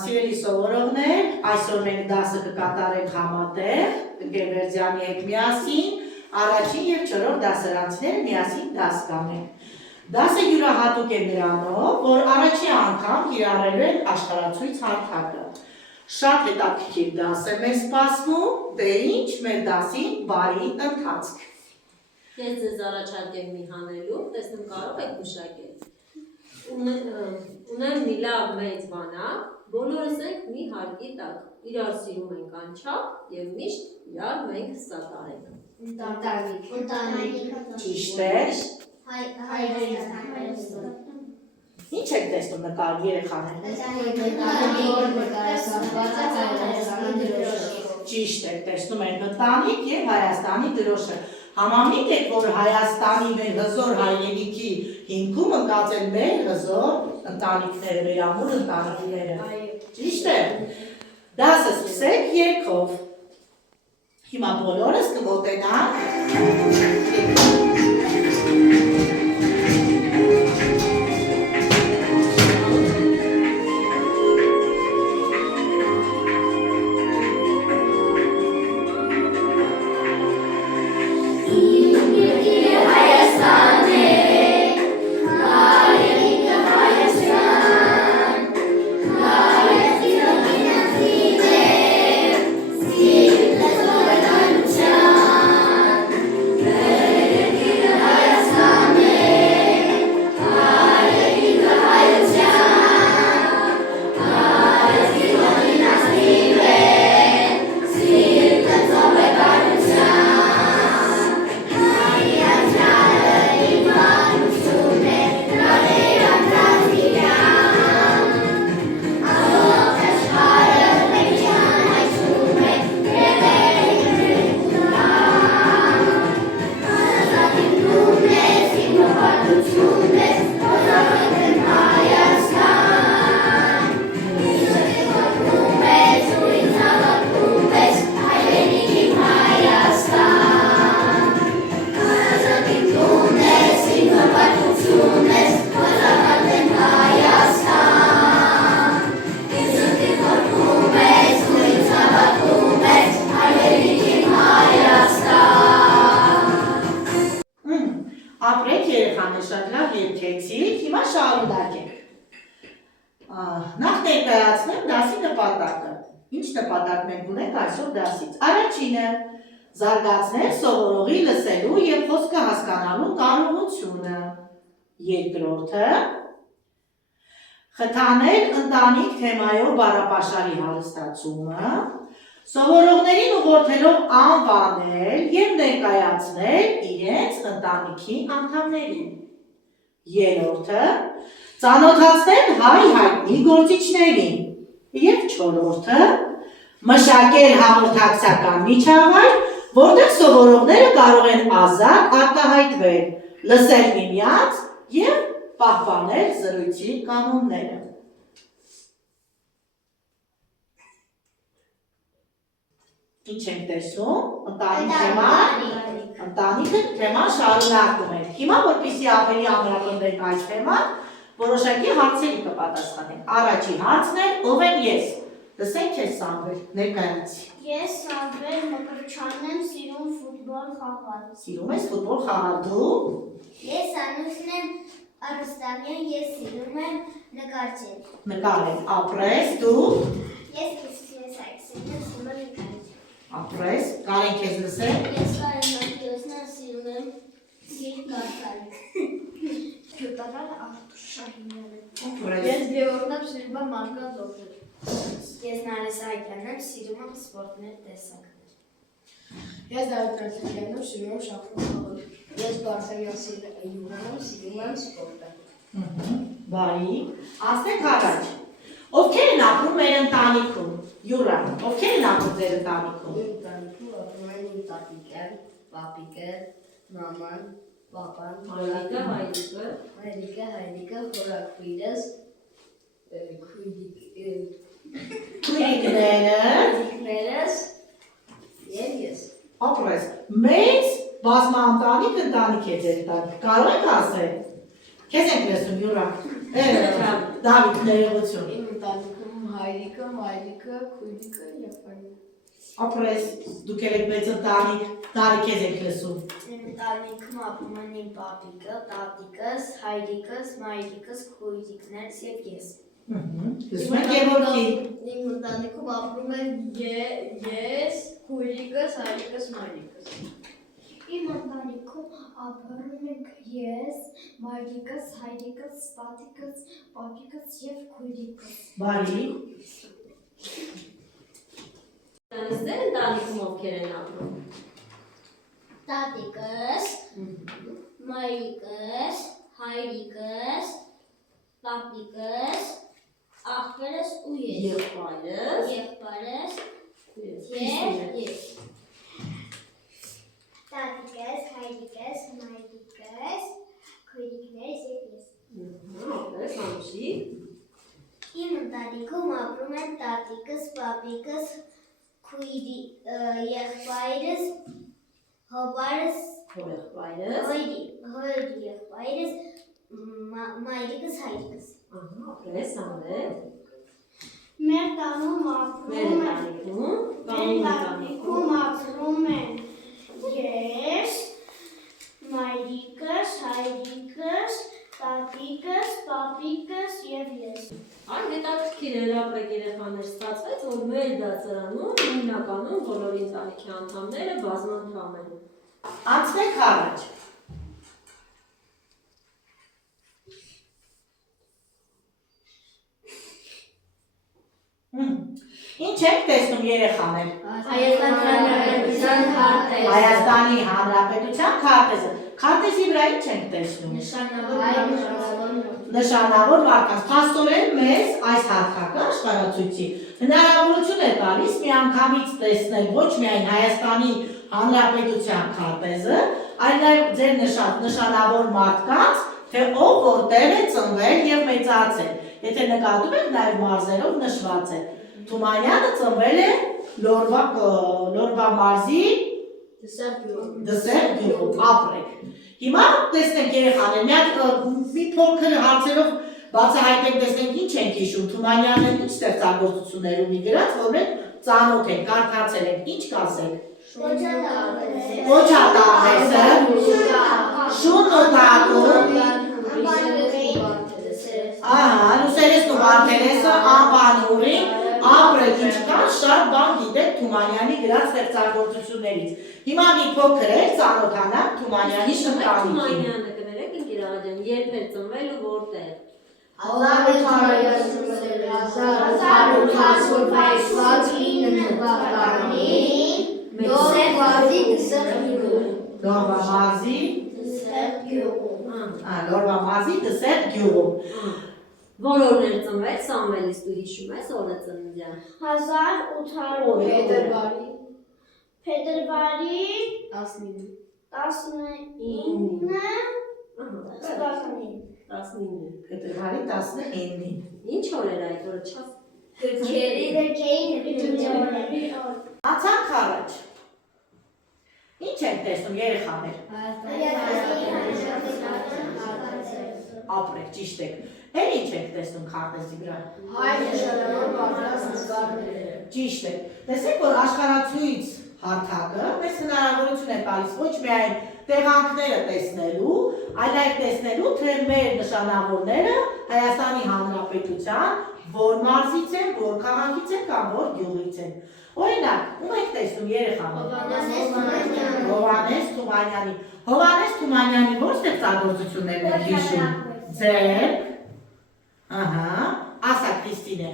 Սիրելի սովորողներ, այսօր մենք դասը կկատարենք համատեղ Գևերձյանի հետ միասին, առաջին և չորրորդ դասարանցիները միասին դաս կանենք։ Դասը յուրահատուկ է նրանով, որ առաջին անգամ կիրառելու ենք աշխարհացույց հարթակը։ Շատ հետաքրքիր դաս է մեզ սպասվում, դե ինչ մեր դասին բարի ընթացք։ Ես ձեզ առաջարկեմ մի հանելու, տեսնում կարող եք մշակել։ Ունեմ մի լավ մեծ բանակ, բոլորս ենք մի հարկի տակ, իրար սիրում ենք անչափ և միշտ իրար մենք սատարենք։ Ընտանիք։ Ճիշտ է։ Ինչ եք տեսնում նկարում երեխաներ։ Ճիշտ եք տեսնում ենք ընտանիք և Հայաստանի դրոշը։ Համամիտ եք, որ Հայաստանի մեր հզոր հայրենիքի հիմքում ընկած են մեր հզոր ընտանիքները, մեր ամուր ընտանիքները։ Ճիշտ է։ Դասը սկսենք երգով։ Հիմա բոլորս կմոտենանք։ Ապրեք երեխաներ, շատ լավ երգեցիք, հիմա շարունակենք։ Նախ ներկայացնեմ դասի նպատակը։ Ինչ նպատակ մենք ունենք այսօր դասից։ Առաջինը՝ զարգացնել սովորողի լսելու և խոսքը հասկանալու կարողությունը։ Երկրորդը՝ խթանել ընտանիք թեմայով բառապաշարի հարստացումը, սովորողներին ուղղորդելով անվանել և ներկայացնել իրենց ընտանիքի անդամներին։ Երրորդը՝ ծանոթացնել հայ հայտնի գործիչներին։ Եվ չորրորդը՝ մշակել հաղորդակցական միջավայր, որտեղ սովորողները կարող են ազատ արտահայտվել, լսել միմյանց և պահպանել զրույցի կանոնները։ Ինչ ենք տեսնում, ընտանիքը թեման շարունակում ենք։ Հիմա, որպեսզի ավելի ամրապնդենք այս թեման, որոշակի հարցերի կպատասխանենք։ Առաջին հարցն է, ով եմ ես։ Լսենք քեզ Սամվել, ներկայացի։ Ես Սամվել Մկրտչյանն եմ, սիրում ֆուտբոլ խաղալ։ Սիրում ես ֆուտբոլ խաղալ, դու։ Ես Անուսն եմ Արուստամյան, ես սիրում եմ նկարչել։ Նկարել, ապրես, դու։ Ես Քրիստինե Սարգսյանն եմ, սիրում եմ նկարել։ Ապրես, Կարեն քեզ լսել։ Ես Կարեն Մարտիրոսյանն եմ, սիրում եմ գիրք կարդալ։ Գյուտարան Արտուշյանն եմ։ Ես Գևորգն եմ, սիրում եմ մարդկանց օգնել։ Ես Նարես Այգյանն եմ, սիրում եմ սպորտներ տեսակներ։ Ես Դավիթ Տրացակյանն եմ, սիրում եմ շախմատ խաղալ։ Ես Բարսեղյան Յուղան եմ, սիրում եմ սպորտը։ Բարի, ասենք առաջ։ Ովքեր են ապրում մեր ընտանիքում։ Յուրա, ովքեր են ապրում ձեր ընտանիքում։ Իմ ընտանիքում ապրում են իմ տատիկը, պապիկը, մաման, պապան, հայրիկը, հորաքույրս, քույրիկներս եւ ես։ Ապրես, մեծ բազմաընտանիք ընտանիք է ձեր ընտանիքը, կարող եք ասել։ Քեզ ենք լսում, Յուրա։ Դավիթ, ներողություն։ Իմ ընտանիքում Հայրիկը, մայրիկը, քույրիկը եւ այլն։ Ապրես, դուք եք մեծ ընտանիք, տարիքեզ եք լսում։ Ընտանիքում ապրում են իմ պապիկը, տատիկս, հայրիկս, մայրիկս, քույրիկներս եւ ես։ Լսում եք Գևորգի։ Իմ ընտանիքում ապրում են ես, քույրիկս, հայրիկս, մայրիկս։ Իմ ընտանիքում ապրում ենք ես, մայրիկս, հայրիկս, տատիկս, պապիկս եւ քույրիկս։ Բարի։ Ձեր ընտանիքում ովքեր են ապրում։ Տատիկս, մայրիկս, հայրիկս, պապիկս, աղբերս ու ես։ Եղբայրս։ Եղբայրս Ես։ եւ ես։ Տատիկս, հայրիկս, մայրիկս, քույրիկներս եւ ես։ Ապրես, Անուշի։ Իմ ընտանիքում ապրում են տատիկս, պապիկս, եղբայրս, հոբարս, Եղբայրս։ հոր եղբայրս, մայրիկս, հայրիկս։ Ապրես, Անվետ։ Մեր տանում Մեր ապրում ապրում են ես, մայրիկս, հայրիկս, տատիկս, պապիկս եւ ես։ Այն հետաքրքիր ապրեք երեխաներ ստացվեց, որ մեր դասարանում հիմնականում բոլոր ընտանիքի անդամները բազմանդամ են։ Անցնենք առաջ։ Ինչ եք տեսնում երեխաներ։ Հայաստանի Հանրապետության քարտեզը։ Քարտեզի վրա ինչ ենք տեսնում։ Նշանավոր մարդկանց։ Փաստորեն մեզ այս հարթակը աշխարհացույցի հնարավորություն է տալիս միանգամից տեսնել ոչ միայն Հայաստանի Հանրապետության քարտեզը, այլ նաև ձեր նշանավոր մարդկանց, թե ով որտեղ է ծնվել եւ մեծացել։ Եթե նկատում եք նաև մարզերով նշված է։ Թումանյանը ծնվել է Լորվա մարզի Դսեր գյուղում, ապրեք։ Հիմա տեսնենք երեխաներ, մի փոքր հարցերով բացահայտենք, տեսնենք ինչ ենք հիշում, Թումանյանը ինչ ստեղծագործություններ ունի գրած, որ մենք ծանոթ ենք, կարդացել ենք, ինչ կասենք։ Կոչատավեսը, շունոտակում, Լուսերեսն ու Վարդերեսը, անվանուրին, ապրեք ինչ կան, շատ բան գիտեք Թումանյանի գրած ստեղծագործություններից։ Հիմա մի փոքր է ծանոթանանք Թումանյանի ընտանիքին։ Թումանյանը կներեք ընկեր աղաջան, երբ էր ծնվել ու որտեղ։ 1845 Լորվա մարզի Դսեր գյուղում։ Որ օրն էր ծնվել, Սամվելիս դու հիշում ես օրը ծննդյան։ 1800 փետրվարի 19 Փետրվարի 19-ին։ Ինչ օր էր այդ օրը չաս։ Անցանք առաջ։ Ինչ ենք տեսնում երեխաներ։ Ապրեք, ճիշտ եք։ Էլ ինչ ենք տեսնում քարտեզի վրա։ Ճիշտ է։ Տեսեք, որ աշխարհացույց հարթակը մեզ հնարավորություն է տալիս ոչ միայն տեղանքները տեսնելու, այլ նաև տեսնելու, թե մեր նշանավորները Հայաստանի Հանրապետության որ մարզից են, որ քաղաքից են կամ որ գյուղից են։ Օրինակ, ում եք տեսնում երեխաներ։ Հովհաննես Թումանյանի։ Հովհաննես Թումանյանի ո՞ր ստեղծագործություններն եք հիշում։ Ձեր։ Ասա Քրիստինե։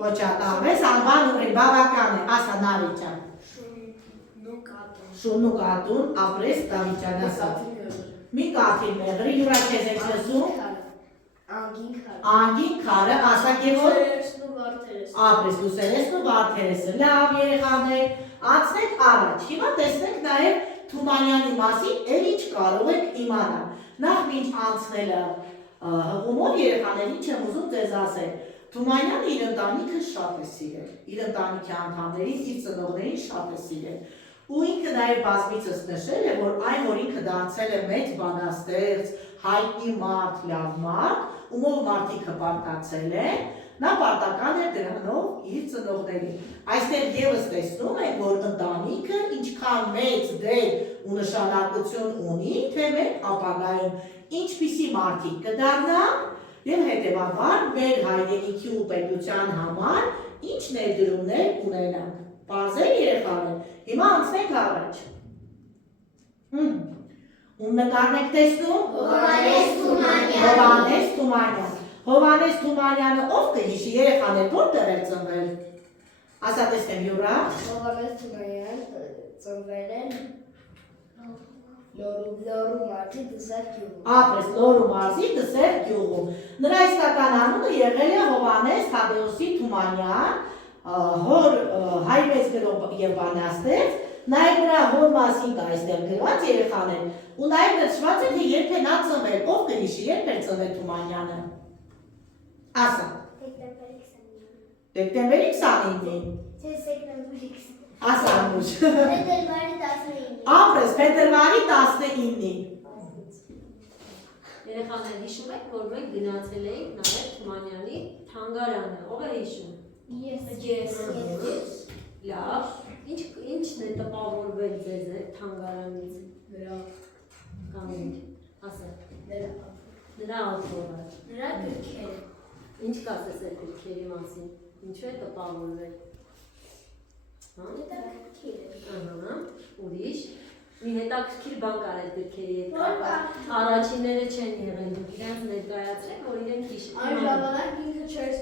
Պոչատավես անվան ուղի բավական է, ասա Նավիճան։ Շունուկատուն, ապրես Դավիճան ասա։ Մի կաթիլ մեղրի, յուրա քեզ եք լսում։ Անգին քարը, ասա Գևոր։ Ապրես Լուսերեսն ու Վարդերեսը։ Լավ երեխաներ, անցնենք առաջ։ Հիմա տեսնենք նաև Թումանյանի մասին էլ ինչ կարող եք իմանալ։ Նախ մինչ անցնելը հղումով երեխաներ ինչ եմ ուզում ձեզ ասել։ Թումանյանը իր ընտանիքը շատ է սիրել, իր ընտանիքի անդամներին, իր ծնողներին շատ է սիրել։ Ու ինքը նաև բազմիցս նշել է, որ այն, որ ինքը դարձել է մեծ բանաստեղծ, հայտնի մարդ, լավ մարդ, ումով մարդիկ հպարտացել են, նա պարտական է դրանով իր ծնողներին։ Այստեղ ևս տեսնում ենք, որ ընտանիքը ինչքան մեծ դեր ու նշանակություն ունի, թե մենք ապագայում ինչպիսի մարդիկ կդառնանք եւ հետեւաբար մեր հայրենիքի ու պետության համար ինչ ներդրումներ ունենանք։ Պարզել երեխաներ, հիմա անցնենք առաջ։ Ում նկարն եք տեսնում։ Հովհաննես Թումանյան։ Հովհաննես Թումանյանը ով կհիշի, երեխաներ, որտեղ էր ծնվել։ Ասա տեսնեմ Յուրա։ Հովհաննես Թումանյանը ծնվել է Լոռու մարզի Դսեր գյուղում։ Ապրես Լոռու մարզի Դսեր գյուղում։ Նրա իսկական անունը եղել է Հովհաննես Թադեոսի Թումանյան, հոր հայ մեծ գրող եւ բանաստեղծ, նաեւ նրա հոր մասին կա այստեղ գրված երեխաներ, ու նաեւ նշված է թե երբ է նա ծնվել, ով կհիշի, երբ էր ծնվել Թումանյանը։ Ասա։ Դեկտեմբերի 29-ին։ Ասա Անուշ։ Ապրես փետրվարի 19-ին։ Երեխաներ հիշում եք, որ մենք գնացել էինք նաև Թումանյանի թանգարանը, ով է հիշում։ Ես։ Լավ, ինչն է տպավորվել ձեզ այդ թանգարանից։ Նրա Կանենք, ասա։ Նրա ալբոմը։ Նրա գրքերը։ Ինչ կասես այդ գրքերի մասին։ Ինչու է տպավորվել։ Ահա, ուրիշ։ Մի հետաքրքիր բան կար այդ գրքերի հետ կապված։ Առաջինները չեն եղել, դուք իրենց ներկայացրեք, որ իրենք հիշեն։ Այն ժամանակ ինքը չէր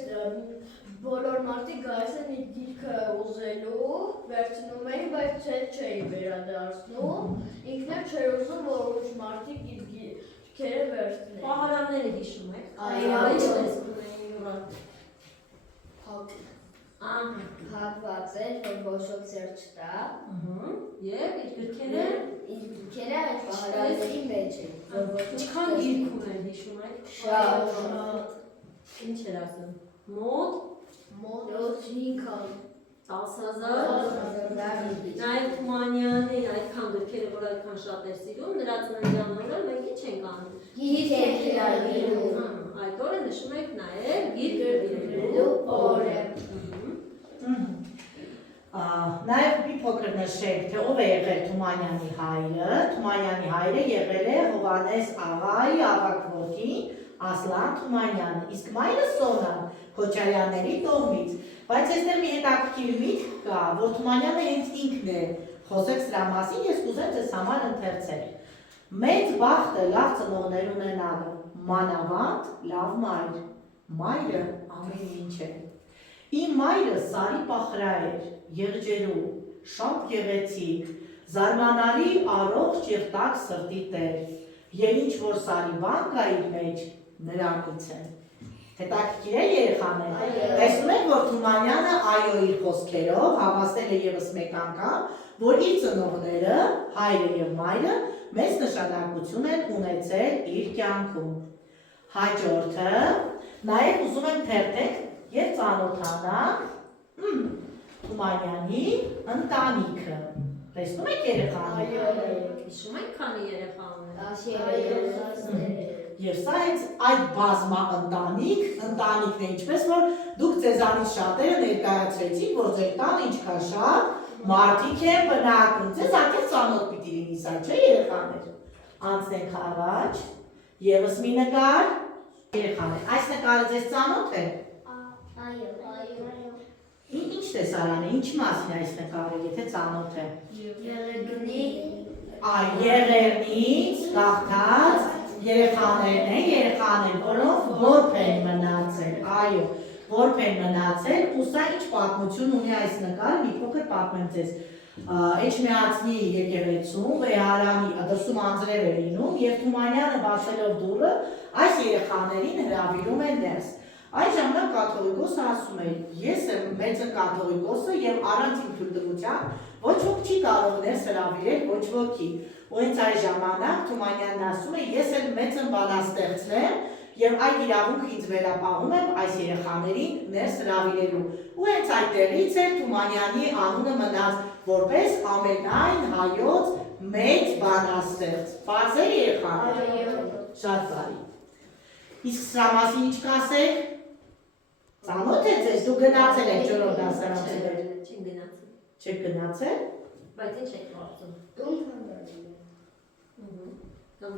բոլոր մարդիկ գալիս են իր գիրքը ուզելու, վերցնում էին, բայց չէի վերադարձնում։ Ինքն էլ չէր ուզում, որ ուրիշ մարդիկ իր գիրքերը վերցնեն։ Պահարանները հիշում եք։ Այո։ Ինչ տեսնում էին Յուրա։ Հակված էր, որ ոչոք ձեր չտա։ Եվ իր գրքերը Իր գրքերը այդ պահարանների մեջ են։ ինչքան գիրք ուներ հիշում եք։ Շատ։ Ինչ էր ասում։ Մոտ 500 10,000 Նաև Թումանյանի այդքան գրքերը, որ այդքան շատ էր սիրում, նրա ծննդյան օրը մենք ինչ ենք անում։ Գիրք են գրավում։ Այդ օրը նշում ենք նաև գիրք գրելու օրը։ Նաև մի փոքր նշենք, թե ով է եղել Թումանյանի հայրը։ Թումանյանի հայրը եղել է Հովհաննես աղայի ավագ-որդի Ասլան Թումանյանը, իսկ մայրը Սոնան Քոչարյանների տոհմից։ Բայց այստեղ մի հետաքրքիր միտք կա, որ Թումանյանը հենց ինքն է խոսել սրա մասին, ես կուզեմ ձեզ համար ընթերցել։ Մեծ բախտը լավ ծնողներ ունենալը, մանավանդ լավ մայր։ Մայրը ամեն ինչ է։ Իմ մայրը Սարի պախրա էր, եղջերու, շատ գեղեցիկ, զարմանալի առողջ եւ տաք սրտի տեր, եւ ինչ որ Սարի բան կա իր մեջ, նրանից է։ Հետաքրքիր է երեխաներ։ Տեսնում եք, որ Թումանյանը այոյի խոսքերով հավաստել է եւս մեկ անգամ, որ իր ծնողները, հայրը եւ մայրը, մեծ նշանակություն են ունեցել իր կյանքում։ Հաջորդը, նաեւ ուզում եմ թերթել եւ ծանոթանանք Թումանյանի ընտանիքը։ Տեսնում եք երեխաներ։ հիշում եք քանի երեխա ուներ։ Եվ սա այդ բազմա ընտանիքն է, ինչպես որ դուք ձեզանից շատերը ներկայացրեցիք, որ ձեր տանը ինչքան շատ մարդիկ են բնակվում, ձեզ արդեն ծանոթ պիտի լինի սա, չէ երեխաներ։ Անցնենք առաջ, ևս մի նկար, երեխաներ, այս նկարը ձեզ ծանոթ է։ Ինչ տեսարան է, ինչ մասին է այս նկարը, եթե ծանոթ է։ Եղեռնից գաղթած երեխաներն են, որոնք որբ են մնացել, այո, որբ են մնացել, ու սա ինչ պատմություն ունի այս նկարը, մի փոքր պատմեմ ձեզ։ Էջմիածնի եկեղեցում Վեհարանի դրսում անձրև է լինում, եւ Թումանյանը բացելով դուռը այս երեխաներին հրավիրում է ներս։ Այս ժամանակ կաթողիկոսը ասում է, ես եմ մեծը կաթողիկոսը եւ առանց իմ թույլտվության ոչ ոք չի կարող ներս հրավիրել ոչ ոքի։ Ու հենց այս ժամանակ Թումանյանն ասում է, ես էլ մեծն բանաստեղծն եմ եւ այդ իրավունքը ինձ վերապահում եմ այս երեխաներին ներս հրավիրելու։ Ու հենց այդտեղից է Թումանյանի անունը մնաց որպես ամենայն հայոց մեծ բանաստեղծ։ Բարձր երեխաներ։ Շատ բարի։ Իսկ սրա մասին ինչ կասեք։ Ծանոթ է ձեզ, դու գնացել եք 4-րդ դասարանցիներ։ Չեմ գնացել։ Չեք գնացել։ Բայց ինչ եք կարծում։ Տուն թանգարանը։ Կամ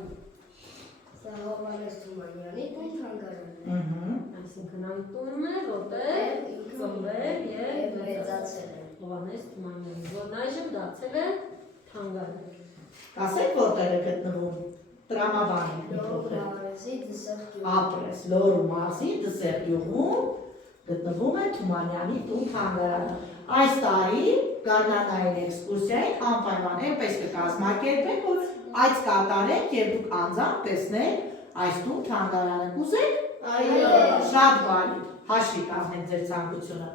Սա Հովհաննես Թումանյանի տուն թանգարանն է։ այսինքն այն տունն է, որտեղ ծնվել եւ մեծացել է։ Հովհաննես Թումանյանի, որն այժմ դարձել է թանգարան։ Կասեք որտեղ է գտնվում։ Տրամաբանի Լոռու Դսեղ գյուղ։ ապրես Լոռու մարզի Դսեղ գյուղում գտնվում է Թումանյանի տուն թանգարանը։ Այս տարի գարնանային էքսկուրսիային անպայման այնպես կկազմակերպենք, որ այց կատարենք եւ դուք անձամբ տեսնեք այս տուն թանգարանը։ Կուզեք։ Այո։ Շատ բարի, հաշվի կազմենք ձեր ցանկությունը։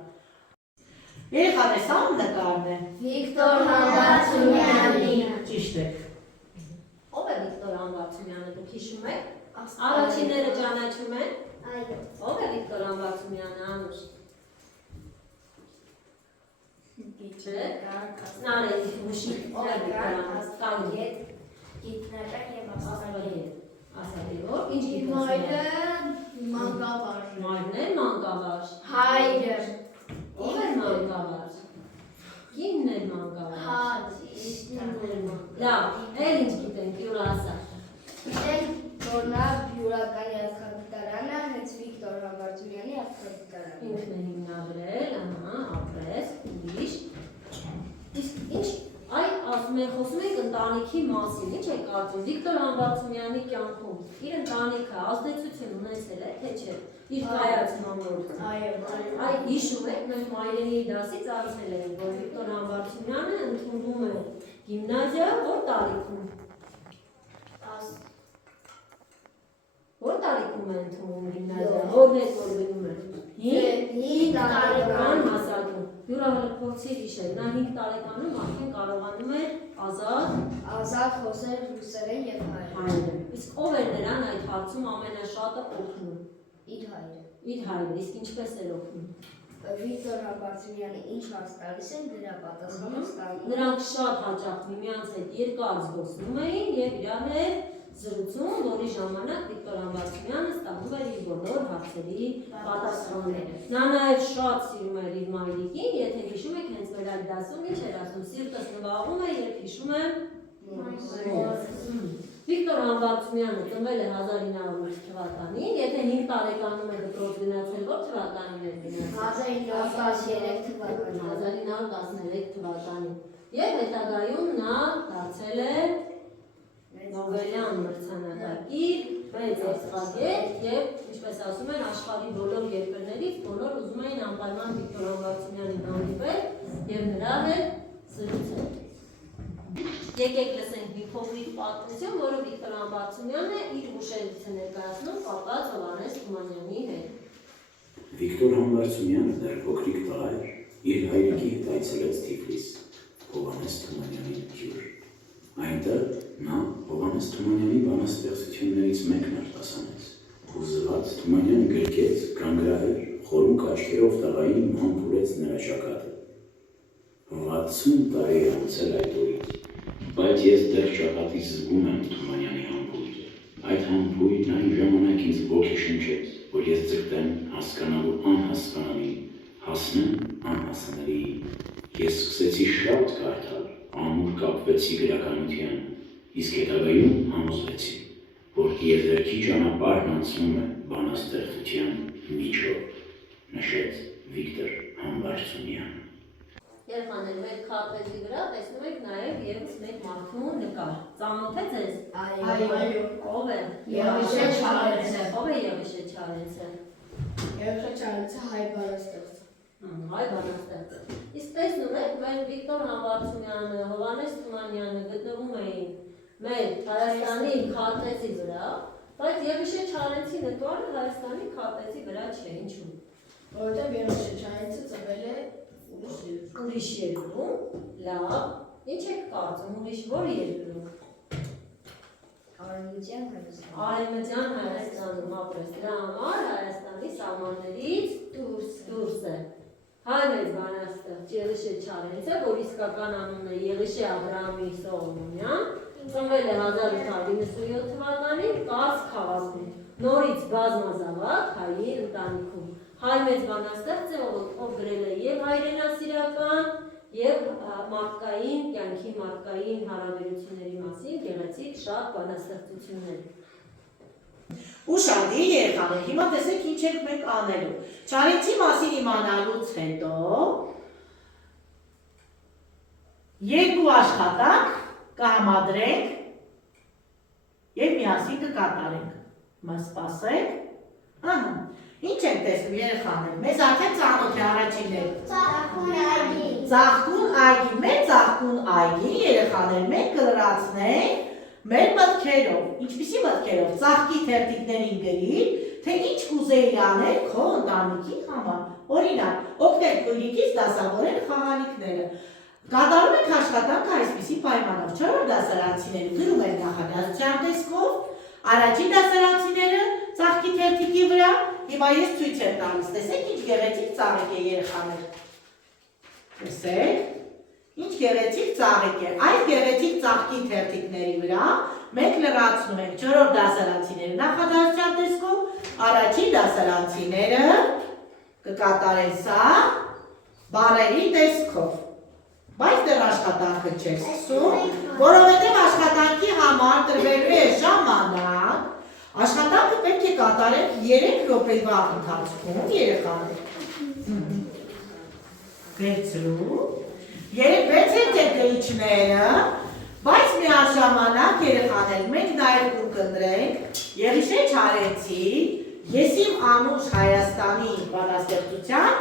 Երեխաներ, սա ում նկարն է։ Վիկտոր Համբարձումյանի։ Ճիշտ եք։ Ով է Վիկտոր Համբարձումյանը, դուք հիշում եք։ Առաջինները ճանաչում են։ Այո։ Ով է Վիկտոր Համբարձումյանը, Անուշ։ Չէ։ Նարեկ ուշի Վիկտոր Համբարձումյանը։ Գիտնական եւ Ասալիև։ Ասալիև, ինչ գիտում Մայրը մանկավար։ Մայրն է մանկավար։ Հայրը Ով է մանկավար։ Կինն է մանկավար։ Լավ, էլ ինչ գիտենք, յուր ասա։ Գիտենք, որ նա բյուրականի աստղադիտարանը հենց Վիկտոր Համբարձումյանի աստղադիտարանն է։ Ինքն է հիմնադրել, ապրես, ուրիշ։ Իսկ ինչ, այ ասում են, խոսում ենք ընտանիքի մասին, ինչ եք կարծում, Վիկտոր Համբարձումյանի կյանքում իր ընտանիքը ազդեցություն ունեցել է, թե չէ, իր կայացման գործում։ Այո։ Այ հիշում եք, մենք մայրենի դասից անցել ենք, որ Վիկտոր Համբարձումյանը ընդունվում է գիմնազիա, որ տարիքում։ Որ տարիքում է ընդունվում գիմնազիա, որն է որ գնում է։ 5 տարեկան հասակում։ Յուրահատուկ փորձի հիշել, նա 5 տարեկանում արդեն կարողանում էր ազատ խոսել ռուսերեն եւ հայերեն։ հայերեն։ Իսկ ով էր նրան այդ հարցում ամենաշատը օգնում։ Իր հայրը։ Իր հայրը, իսկ ինչպես էր օգնում։ Վիկտոր Համբարձումյանը ինչ հարց տալիս են, դրա պատասխանը ստանում։ Նրանք շատ հաճախ միմյանց հետ երկար զբոսնում էին եւ իրար հետ զրուցում, որի ժամանակ Վիկտոր Համբարձումյանը ստանում էր իր բոլոր հարցերի պատասխանները։ Նա նաև շատ սիրում էր իր մայրիկին, եթե հիշում եք, հենց մեր այդ դասում ինչ էր ասում, սիրտս նվաղում է, երբ հիշում եմ Վիկտոր Համբարձումյանը ծնվել է 1908 թվականին, եթե 5 տարեկանում է դպրոց գնացել, որ թվականին էր գնացել։ 1913 թվականին։ 1913 թվականին։ Եվ հետագայում նա դարձել է Նոբելյան մրցանակակիր, մեծ աստղագետ եւ ինչպես ասում են աշխարհի բոլոր երկրներից բոլոր ուզում էին անպայման Վիկտոր Համբարձումյանին հանդիպել եւ նրա հետ զրուցել։ Եկեք լսենք մի փոքրիկ պատմություն, որը Վիկտոր Համբարձումյանը իր հուշերից է ներկայացնում կապված Հովհաննես Թումանյանի հետ։ Վիկտոր Համբարձումյանը դեռ փոքրիկ տղա էր, իր հայրիկի հետ այցելեց Թիֆլիս, Հովհաննես Թումանյանի գյուղ։ Այնտեղ նա Հովհաննես Թումանյանի բանաստեղծություններից մեկն արտասանեց։ Հուզված Թումանյանը գրկեց, կանգրահեր, խորունկ աչքերով տղային համբուրեց նրա ճակատը։ 60 տարի է անցել այդ օրից, բայց ես դեռ ճակատից զգում եմ Թումանյանի համբույրը։ Այդ համբույրն այն ժամանակ ինձ ոգի շնչեց, որ ես ձգտեմ հասկանալու անհասկանալի, հասնեմ անհասանելի։ Ես սկսեցի շատ կարդալ, ամուր կապվեցի գրականության, իսկ հետագայում համոզվեցի, որ եզերքի ճանապարհն անցնում է բանաստեղծության միջով, նշեց Վիկտոր Համբարձումյանը։ Երեխաներ, մեր քարտեզի վրա տեսնում եք նաև եւս մեկ մարդու նկար։ Ծանոթ է ձեզ։ Այո։ Ով է։ Եղիշե Չարենցը։ Ով է Եղիշե Չարենցը։ Եղիշե Չարենցը հայ բանաստեղծ։ Հայ բանաստեղծ։ Իսկ տեսնում եք, մեր Վիկտոր Համբարձումյանը, Հովհաննես Թումանյանը գտնվում էին մեր Հայաստանի քարտեզի վրա, բայց Եղիշե Չարենցի նկարը Հայաստանի քարտեզի վրա չէ, ինչու՞։ Որովհետև Եղիշե Չարենցը ծնվել է ուրիշ երկրում, լավ, ինչ եք կարծում, ուրիշ որ երկրում։ Արևմտյան Հայաստանում։ Արևմտյան Հայաստանում ապրես, դրա համար Հայաստանի սահմաններից դուրս է։ Հայ մեծ բանաստեղծ Եղիշե Չարենցը, որ իսկական անունն է Եղիշե Աբրահամի Սողոմոնյան, ծնվել է 1897 թվականին Կարս քաղաքում։ նորից բազմազավակ հայի ընտանիքում։ Հայ մեծ բանաստեղծ է, ով գրել է եւ հայրենասիրական, եւ մարդկային, կյանքի մարդկային հարաբերությունների մասին գեղեցիկ շատ բանաստեղծություններ։ Ուշադիր երեխաներ, հիմա տեսեք ինչ ենք մենք անելու։ Չարենցի մասին իմանալուց հետո երկու աշխատանք կհամադրենք եւ միասին կկատարենք։ Հիմա սպասեք։ Ահա, ինչ ենք տեսնում երեխաներ։ Մեզ արդեն ծանոթ է առաջինները։ Ծաղկուն այգի, մեր ծաղկուն այգի երեխաներ մենք կլրացնենք մեր մտքերով, ինչպիսի մտքերով, ծաղկի թերթիկներին գրի, թե ինչ կուզեի անել քո ընտանիքի համար։ Օրինակ, օգնել քույրիկից դասավորել խաղալիքները։ Կատարում ենք աշխատանքը այսպիսի պայմանով։ 4-րդ դասարանցիները գրում են նախադասության տեսքով, առաջին դասարանցիները ծաղկի թերթիկի վրա։ Հիմա ես ցույց եմ տալիս, տեսեք ինչ գեղեցիկ ծաղիկ է երեխաներ։ Տեսեք, ինչ գեղեցիկ ծաղիկ է։ Այդ գեղեցիկ ծաղկի թերթիկների վրա մենք լրացնում ենք 4-րդ դասարանցիները նախադասության տեսքով, առաջին դասարանցիները կկատարեն սա բառերի տեսքով։ Բայց դեռ աշխատանքը չէր սկսում, որովհետև աշխատանքի համար տրվելու է ժամանակ, աշխատանքը պետք է կատարենք 3 րոպեվա ընթացքում երեխաներ։ Վերցրու, 6 գրիչները, բայց միաժամանակ երեխաներ մենք նաև կընտրենք Եղիշե Չարենցի Ես իմ անուշ Հայաստանի բանաստեղծության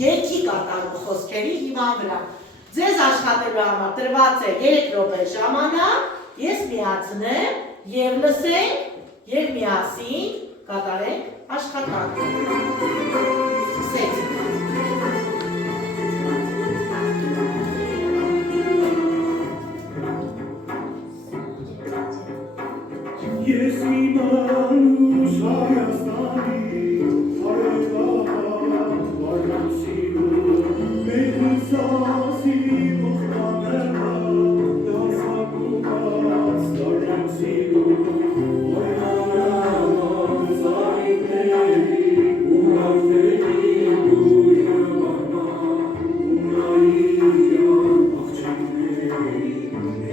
երգի կատարող խոսքերի հիման վրա։ Ձեզ աշխատելու համար տրված է 3 րոպե ժամանակ, ես միացնեմ եւ լսենք եւ միասին կատարենք աշխատանքը։ Սկսեցինք։ Ես իմ անուշ Հայաստանի արևական վայրացիում մեր սասի ողնաներնա դասակուկած դարեցիում վայրանան զայնների ու արդերի դույրը վանա ունայիան աղջիկների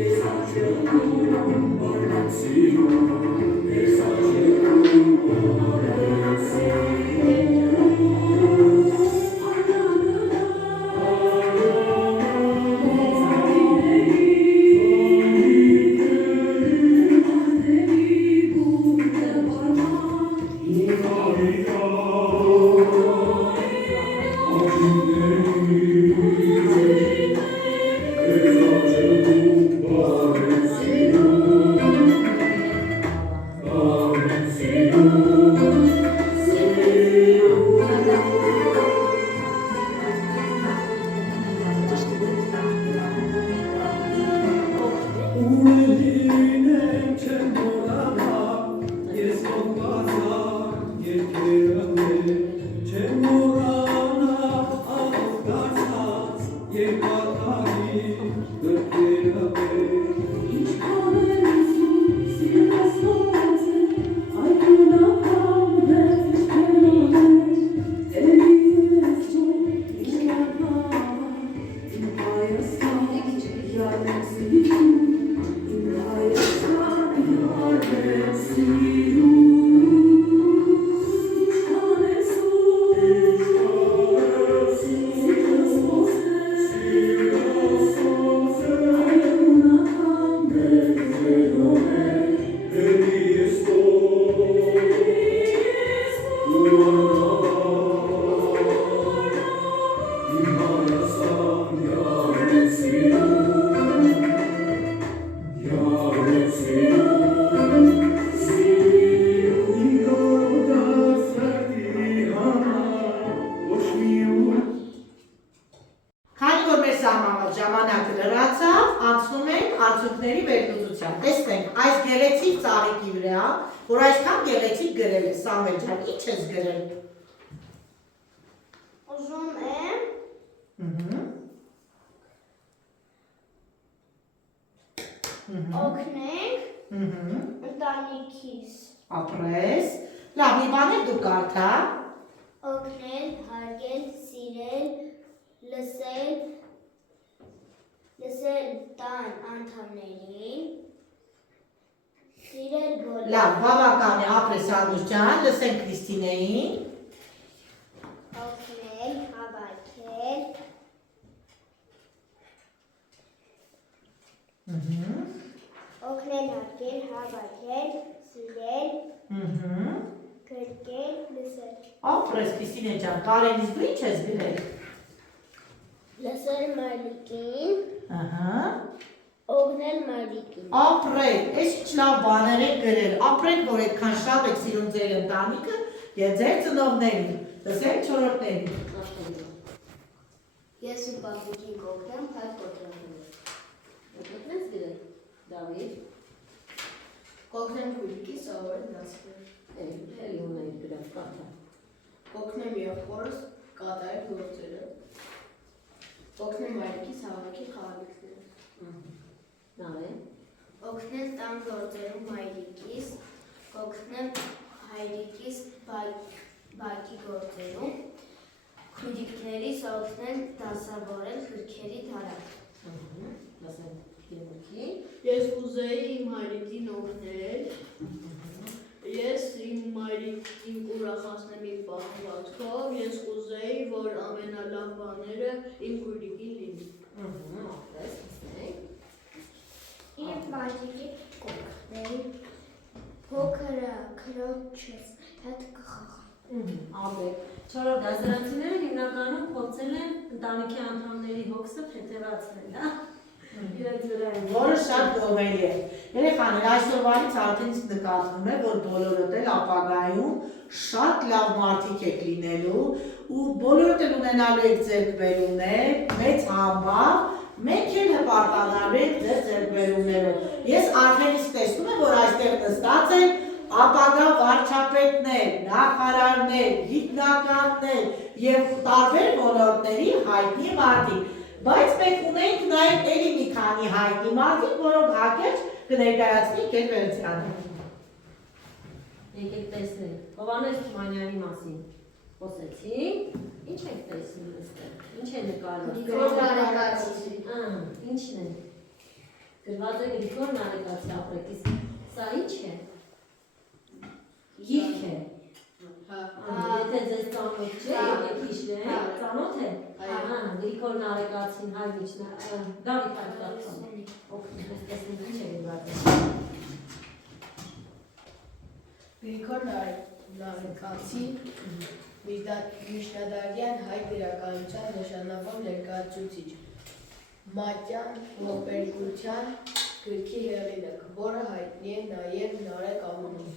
ես աչեղում վայրացիում Ժամանակը լրացավ, անցնում ենք արդյունքների վերլուծության։ Տեսնենք, այս գեղեցիկ ծաղիկի վրա, որ այսքան գեղեցիկ գրել է, Սամվել ջան, ինչ ես գրել։ Ուզում եմ օգնենք ընտանիքիս։ Ապրես։ Լավ, մի բաներ դու կարդա։ Օգնել, հարգել, սիրել, լսել տան անդամներին, սիրել բոլոր։ Լավ, բավական է, ապրես Անուշ ջան, լսենք Քրիստինեին։ Օգնել, հավաքել, օգնել, հարգել, հավաքել, սիրել, գրկել, լսել։ Ապրես Քրիստինե ջան, Կարենից դու ինչ ես գրել։ Լսել մայրիկին, Ահա։ օգնել մայրիկին։ Ապրեք, այս ինչ լավ բաներ եք գրել, ապրեք, որ այդքան շատ եք սիրում ձեր ընտանիքը եւ ձեր ծնողներին, լսեք չորրորդներին։ Ես ու պապիկին կօգնեմ հայտ կոտրելու։ Դուք գրել Դավիթ, Կօգնեմ քույրիկիս սովորել դասեր։ էլի ունեի գրել կարդա։ Կօգնեմ եղբորս կատարել գործերը։ Կօգնեմ մայրիկիս հավաքել խաղալիքները։ Նարե, Օգնել տան գործերում մայրիկիս, կօգնեմ հայրիկիս բակի գործերում, քույրիկներիս օգնել դասավորել գրքերի դարակ։ լսեմ Գևորգի, Ես ուզեի իմ հայրիկին օգնել։ Ես իմ մայրիկին ուրախացնեմ իմ պահվածքով, ես ուզեի, որ ամենալավ բաները իմ քույրիկին լինի։ ապրես, լսենք, Իմ մայրիկի կօգնել փոքր քրոջս հետ կխաղալ։ ապրեք, չորրորդ դասարանցիները հիմնականում փորձել են ընտանիքի անդամների հոգսը թեթևացնել, հա? Իրենց վրա են։ Որը շատ գովելի է։ Երեխաներ, այսօրվանից արդեն նկատվում է, որ բոլորդ էլ ապագայում շատ լավ մարդիկ եք լինելու ու բոլորդ էլ ունենալու եք ձեռքբերումներ, մեծ համբավ, մենք էլ հպարտանալու ենք ձեր ձեռքբերումներով։ Ես արդեն իսկ տեսնում եմ, որ այստեղ նստած են ապագա վարչապետներ, նախարարներ, գիտնականներ եւ տարբեր ոլորտների հայտնի մարդիկ։ Բայց մենք ունենք նաև էլի մի քանի հայտնի մարդիկ, որոնք հակերճ կներկայացնի Գերվերցյանը։ Եկեք տեսնենք, Հովհաննես Թումանյանի մասին խոսեցինք, ինչ եք տեսնում այստեղ, ինչ է նկարում։ Ինչն է։ Գրված է Գրիգոր Նարեկացի ապրեք, իսկ սա ինչ է։ Գիրք է։ Եթե ձեզ ծանոթ չէ, եկեք հիշվեք, ծանոթ է։ Գրիգոր Նարեկացին հայ միջնա, Դավիթ Հայկացին, օգնենք, ես տեսնենք ինչ է գրված։ Գրիգոր Նարեկացի միջնադարյան հայ գրականության նշանավոր ներկայացուցիչ, մատյան ողբերգության գրքի հեղինակ, որը հայտնի է նաև Նարեկ անունով։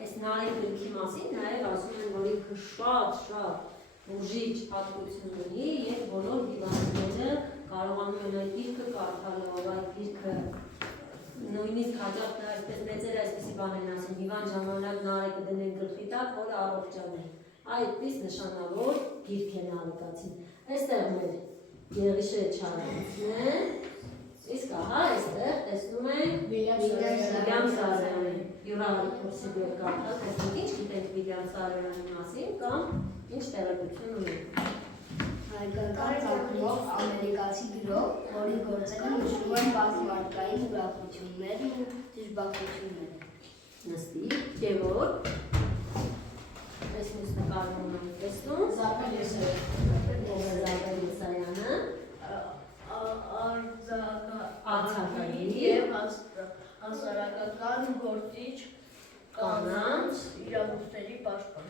Այս Նարեկ գրքի մասին նաև ասում են, որ ինքը շատ ուժիչ հատկություն ունի եւ բոլոր հիվանդները կարողանում են այդ գիրքը կարդալով, այդ գիրքը նույնիսկ հաջող դա այսպես մեծեր այսպեսի բաներ ասեն, հիվանդ ժամանակ Նարեկը դնեն գլխի տակ, որ առողջանեն։ Այդպես նշանավոր գիրք է Նարեկացին։ Այստեղ մեր Գեղիշե Չարյանցն է, իսկ ահա այստեղ տեսնում ենք Վիլյամ Սարյանը, յուրահատուկ փորձի կարդալ, տեսնենք ինչ գիտենք Վիլյամ Սարյանի մասին կամ ինչ տեղեկություն ունի։ Հայկական ծագումով ամերիկացի գրող, որի գործերը նշում են պատմվածքային ուրախություններ ու դժբախտություններ։ Նստի, Գևորգ, այս մյուս նկարում ենք տեսնում, Զարպել Եսայանը, արձակագիր և հասարակական գործիչ կանանց իրավունքների պաշտպան։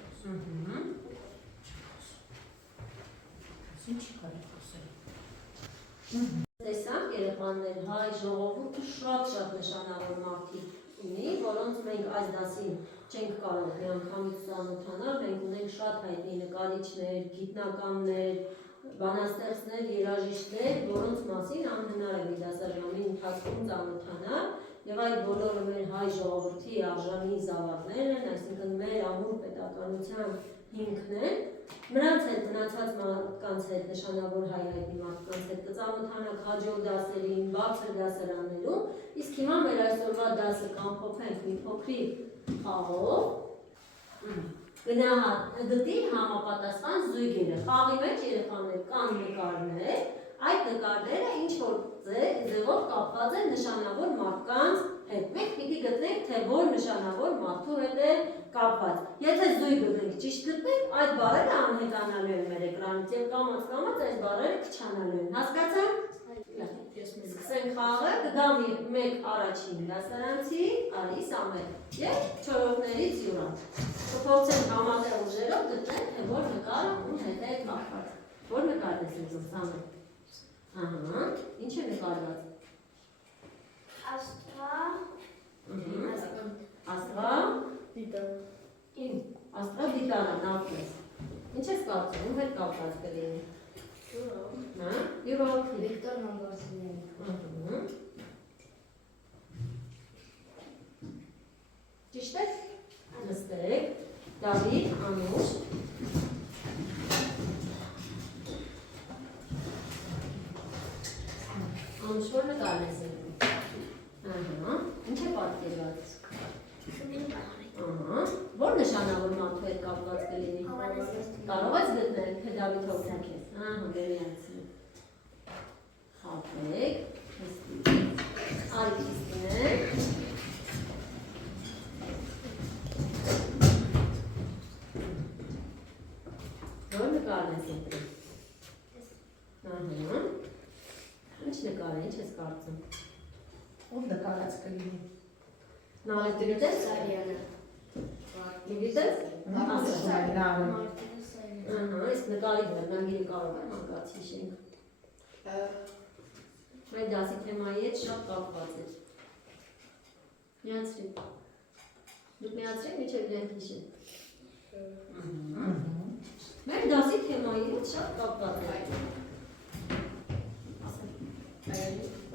Տեսանք երեխաներ, հայ ժողովուրդը շատ նշանավոր մարդիկ ունի, որոնց մենք այս դասին չենք կարող միանգամից ծանոթանալ, մենք ունենք շատ հայտնի նկարիչներ, գիտնականներ, բանաստեղծներ, երաժիշտներ, որոնց մասին անհնար է մի դասաժամի ընթացքում ծանոթանալ, եւ այդ բոլորը մեր հայ ժողովրդի արժանի զավակներ են, այսինքն մեր ամուր պետականության հիմքն են, նրանց հետ մնացած մարդկանց հետ նշանավոր հայ-հայտնի մարդկանց հետ կծանոթանանք հաջորդ դասերին, բարձր դասարաններում, իսկ հիմա մեր այսօրվա դասը կամփոփենք մի փոքրիկ խաղով, Գտի համապատասխան զույգերը։ Խաղի մեջ երեխաներ կան նկարներ, այդ նկարները ինչ որ ձևով կապված են նշանավոր մարդկանց հետ։ Մենք պիտի գտնենք, թե որ նշանավոր մարդու հետ է կապված։ Եթե զույգ գտնենք, ճիշտ գտնենք, այդ բառերը անհետանալու են մեր էկրանից եւ կամաց այս բառերը քչանալու են։ Հասկացա՞ք։ Սկսենք խաղը, կգամ մեկ առաջին դասարանցի, արի Սամվել եւ չորրորդներից Յուրան։ Կփորձենք համատեղ ուժերով գտնել, թե որ նկարը ում հետ է կապված։ Որ նկարն է սեզում Սամվել։ Ահա, ինչ է նկարված։ Աստղա, Աստղա դիտարը նավպես։ Ինչ ես կարծում, ում հետ կապված կլինի։ Հա, Յուրոք Վիկտոր Համբարձումյանի։ Ճիշտ է։ Նստեք, Դավիթ, Անուշ։ Անուշ, որ նկարն ես եղում։ Ահա, ինչ է պատկերված։ Ահա, որ նշանավոր մարդու հետ կապված կլինի։ Կարող ես գտնել, թե Դավիթ օգնեք ես։ Ահա, վերիացնի։ Խապեք, արի Քրիստինե։ Որ նկարն ես ընտրել։ Ահա, ինչ նկար է, ինչ ես կարծում։ Ով նկարած կլինի։ Նարեկ դիտես։ Սարյանը։ Դիտես։ Ասում եմ նարը։ Ահա, այս նկարի վերնագիրը կարող է հանկարծ հիշենք։ Մեր դասի թեմայի հետ շատ կապված է։ Միացրի։ Դուք միացրեք, մինչև իրենք հիշեն։ Մեր դասի թեմայի հետ շատ կապված է։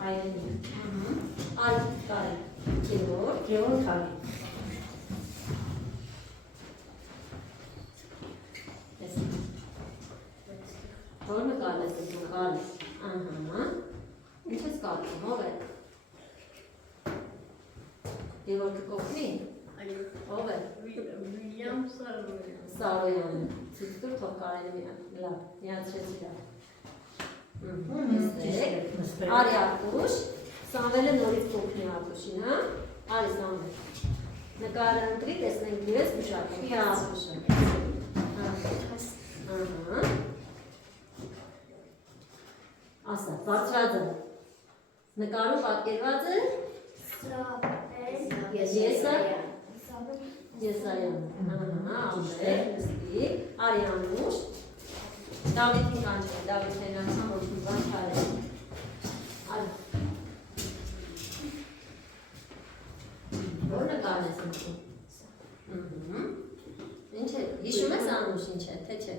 Այրենի։ Այր կարի։ Գևոր քարի։ Որ նկարն ես նկարն։ Ահա։ Ինչ ես կարծում, ով է։ Գևոր կկողմի։ Ով է։ Վիլյամ Սարոյանը։ Սարոյանը։ Ցույց տուր թող կարելի միան։ Լավ, միացրեցի դա։ Նստեք։ Արի Արտուշ, Սամվելը նորից կողմի Արտուշին, հա։ Արի Սամվել։ Նկարը ընտրի, տեսնենք ես մշակենք, թե Արտուշը։ Ահա։ Ասա, բարձրաձը։ Նկարում պատկերված է Եսայան։ Ահա, ամբեր, նստի, արի Անուշ։ Դավիթին կանչել, Դավիթն անգամ ոչ մի բան չարել։ Արի։ Որ նկարն ես ընտրում։ Ինչ է, հիշում ես Անուշ ինչ է, թե չէ։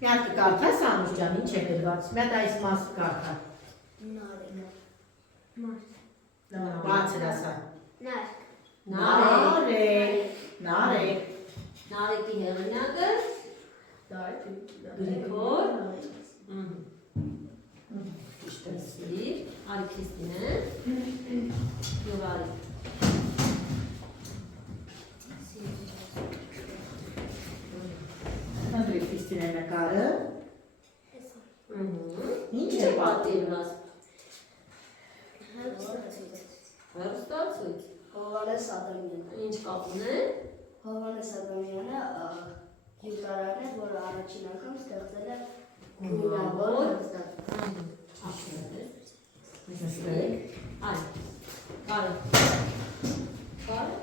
Մի հատ կկարդաս Անուշ ջան, ինչ է գրված։ Մի հատ այս մասը կարդա։ Բացր ասա։ Նարեկ։ Նարեկի հեղինակը Գրիգոր Իշտեսի, արի Քրիստինե և արի Անդրի Քրիստինե նկարը։ Ինչ է պատկերված։ Հեռուստացույց։ Հովհաննես Ադամյանը։ Ինչ կապ ունե։ Հովհաննես Ադամյանը գիտարան է, որը առաջին անգամ ստեղծել է գունավոր հստակ։ Նստեք։ Այ, կարը։ Կարը։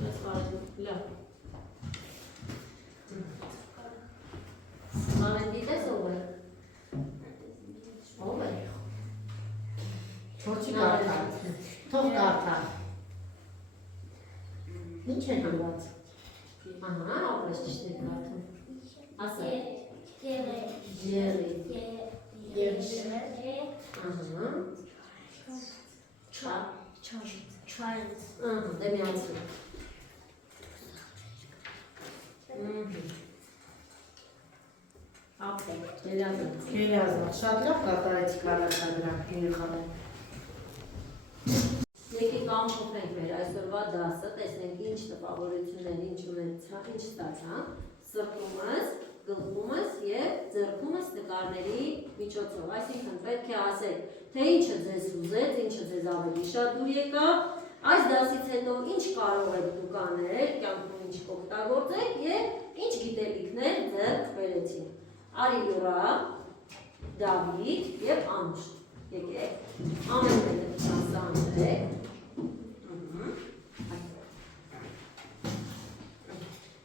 Ես կարը, լավ։ Մանեն դիտես ով է։ Ով է։ Փորձի կարդա։ Թող կարդա։ Ինչ է գրված։ Ահա, ապրես ճիշտ է կարդում։ Ասա։ Ջերի։ Ահա։ Ահա, դե միացրու։ Ապրեք, երազան։ Գերազան, շատ լավ կատարեցիք առաջադրանք երեխաներ։ Եկեք ամփոփենք մեր այսօրվա դասը, տպավորություններ ինչ ունեցա, ինչ ստացա, սրտումս, գլխումս և ձեռքումս նկարների միջոցով, այսինքն պետք է ասեք, թե ինչը ձեզ ուզեց, ինչը ձեզ ավելի շատ դուր եկավ, այս դասից հետո ինչ կարող եք դուք անել, կյանքում ինչ կօգտագործեք և ինչ գիտելիքներ ձեռք բերեցին։ Արիլյուրա, Դավիթ և Անուշ, եկեք, ամեն մեկը հասանցեք։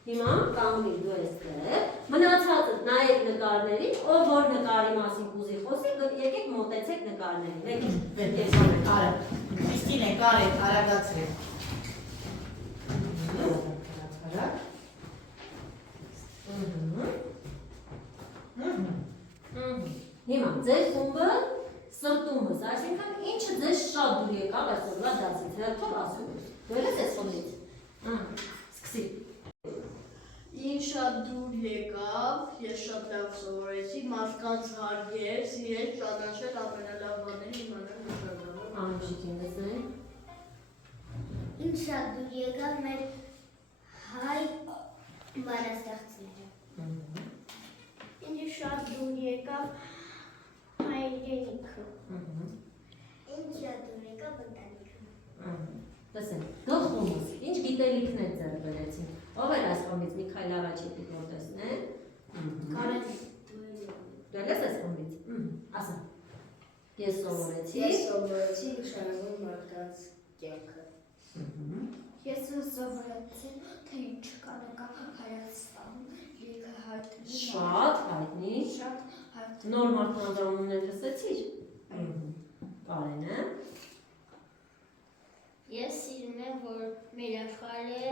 Հիմա կանգնի դու այստեղ, մնացածը նայեք նկարներին, ով որ նկարի մասին կուզի խոսի, եկեք մոտեցեք նկարներին, եկեք, Արա, Քրիստինե, կարեք, արագացրեք։ Հիմա ձեր խումբը սրտումս, այսինքն ինչը ձեզ շատ դուր եկավ այսօրվա դասից, հերթով ասում ես, դու ես ես խմից, սկսի։ Ինչ շատ դուր եկավ, ես շատ լավ սովորեցի, մարդկանց հարգել, սիրել, ճանաչել, ամենալավ բաները իմանալ նշանակալ։ Անուշիկին դեսնենք։ Ինչ շատ դուր եկավ մեր հայ բանաստեղծները։ Ինչ շատ դուր եկավ հայրենիքը։ Ինչ շատ դուր եկավ ընտանիքը։ Տեսեք, գլխումս, ինչ գիտելիքներ ձեռք բերեցին։ Ով էր այս խմից, Միքայել առաջ եկեք որ տեսնեք։ Կարեք Դու ես այս խմից, ասա։ Ես սովորեցի։ Ես սովորեցի նշանակում մարդկանց կյանքը։ Ես սովորեցի, թե ինչ կա Հայաստանում, լիքը հայտնի։ Շատ հայտնի։ Շատ հայտնի։ Նոր մարդկանց լսեցիր։ Կարենը։ Ես սիրում եմ, որ մեր աշխարհը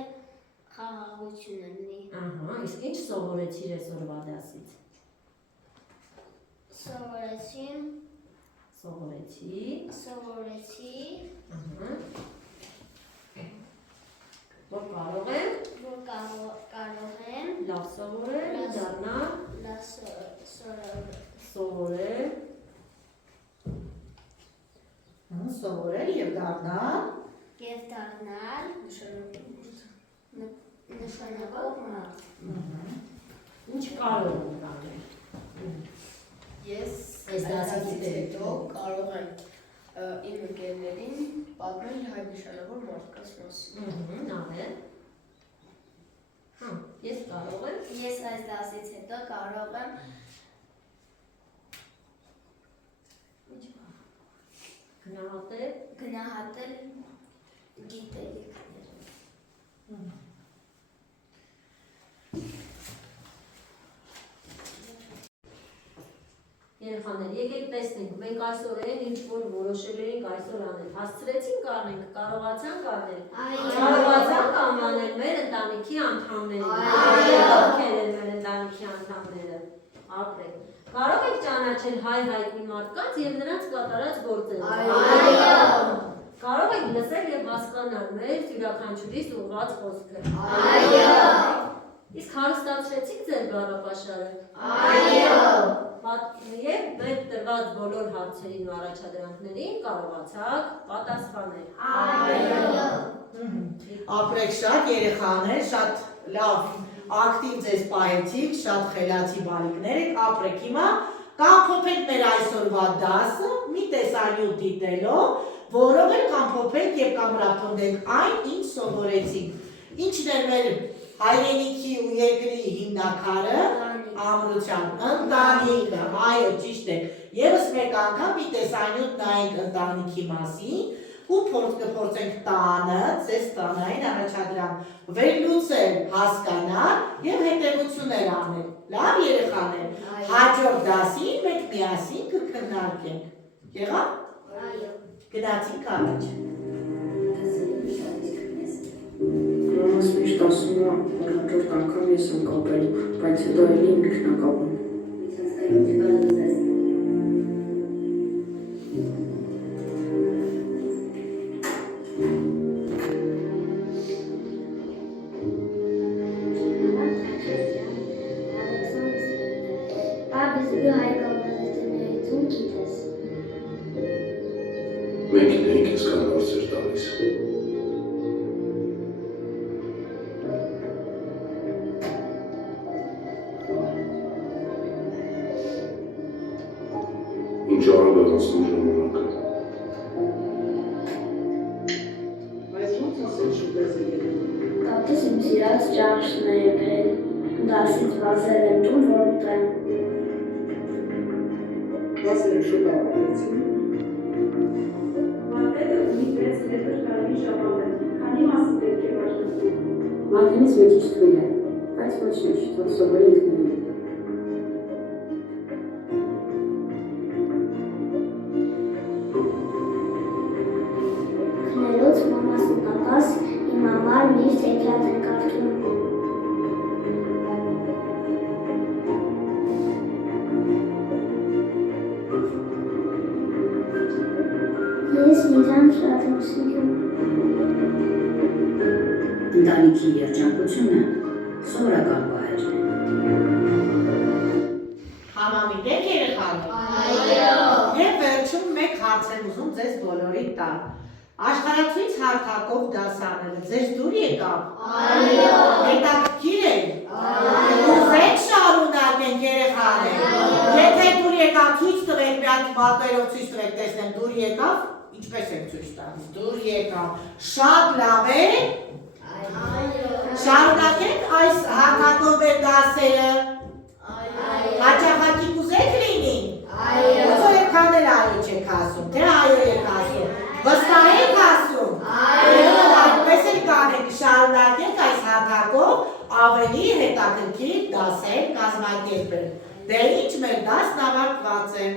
խաղաղություն ունի։ Ահա, իսկ ինչ սովորեցիր այսօրվա դասից։ Սովորեցի։ Ահա։ Որ կարող եմ լավ սովորել, դառնալ, սովորել, Սովորել և դառնալ նշանակով մարդ։ ինչ կարող եմ անել։ Ես Այս դասից հետո կարող եմ իմ ընկերներին պատմել հայ նշանավոր մարդկանց մասին։ Ավել։ Ես կարող եմ։ Ես այս դասից հետո կարող եմ գնահատել գիտելիքները։ Երեխաներ, եկեք տեսնենք, մենք այսօր ինչ որ որոշել էինք այսօր անել, հասցրեցինք անենք, կարողացանք անել, կարողացանք անվանել մեր ընտանիքի անդամներին, ովքեր են մեր ընտանիքի անդամները, ապրեք, կարող եք ճանաչել հայ հայտնի մարդկանց և նրանց կատարած գործերը, կարող եք լսել և հասկանալ մեր յուրաքանչյուրիս ուղղված խոսքը, իսկ հարստացրեցիք ձեր բառապաշարը, և մեր տրված բոլոր հարցերին ու առաջադրանքներին կարողացաք պատասխանել։ Ապրեք շատ երեխաներ, շատ լավ ակտիվ ձեզ պահեցիք, շատ խելացի բալիկներ եք, ապրեք հիմա կամփոփենք մեր այսօրվա դասը մի տեսանյութ դիտելով, որով էլ կամփոփենք և կամրապնդենք այն, ինչ սովորեցինք, ինչն էր մեր հայրենիքի ու երկրի հիմնակարը, ամրության, ընտանիքը, այո, ճիշտ է, ևս մեկ անգամ մի տեսանյութ նայենք ընտանիքի մասին ու կփորձենք տանը, ձեզ տանային առաջադրանք վերլուծել, հասկանալ և հետևություններ անել, լավ երեխաներ, հաջորդ դասին մենք միասին կքննարկենք, եղավ? Գնացինք առաջ։ Մամաս միշտ ասում է, որ հաջորդ անգամ ես եմ կապելու, բայց հետո էլի ինքն է կապում։ Պապս դու հայ կամազետներիցում գիտես։ Մենք ինքն ենք ես կան որցեր տալիս։ Ինչ արագ է անցնում ժամանակը։ Բայց ո՞նց ասել շուտով եկել։ Տատուս իմ սիրած ճաշն է եկել, դասից վազել եմ տուն, որ ուտեմ։ Դասերը շուտ ավարտեցին։ Մատենը ունի 6 մետր կարելի ժամանակ, քանի մասի պետք է բաժանվի։ Մատենից մի քիչ թույլ է, բայց ոչինչ, թող սովորի ինքնուրույն։ Քնելուց մամաս ու պապաս իմ համար միշտ հեքիաթ են կարդում։ Ես իրան շատ եմ սիրում։ Ընտանիքի երջանկությունը սովորական բառեր են։ Համամիտ եք երեխաներ։ Այո։ Եվ վերջում մեկ հարց եմ ուզում ձեզ բոլորի տալ։ Աշխարհացույց հարթակով դասաները ձեզ դուր եկավ։ Այո։ Հետաքրքիր է։ Այո։ Ուզեք շարունակենք երեխաներ։ Եթե դուր եկավ, ցույց տվեք, մի հատ մատերով ցույց տվեք, տեսնեմ դուր եկավ, ինչպես եք ցույց տալիս։ Դուր եկավ։ Շատ լավ է։ Շարունակենք այս հարթակով մեր դասերը։ Հաճախակի կուզեք լինի։ Ոնց որ եկան էլ այո չեք ասում, թե այո եք ասում։ Վստահ եք ասում։ Այդպես էլ կանենք, շարունակենք այս հարթակով ավելի հետաքրքիր դասեր կազմակերպել։ Դե ինչ մեր դասն ավարտված է։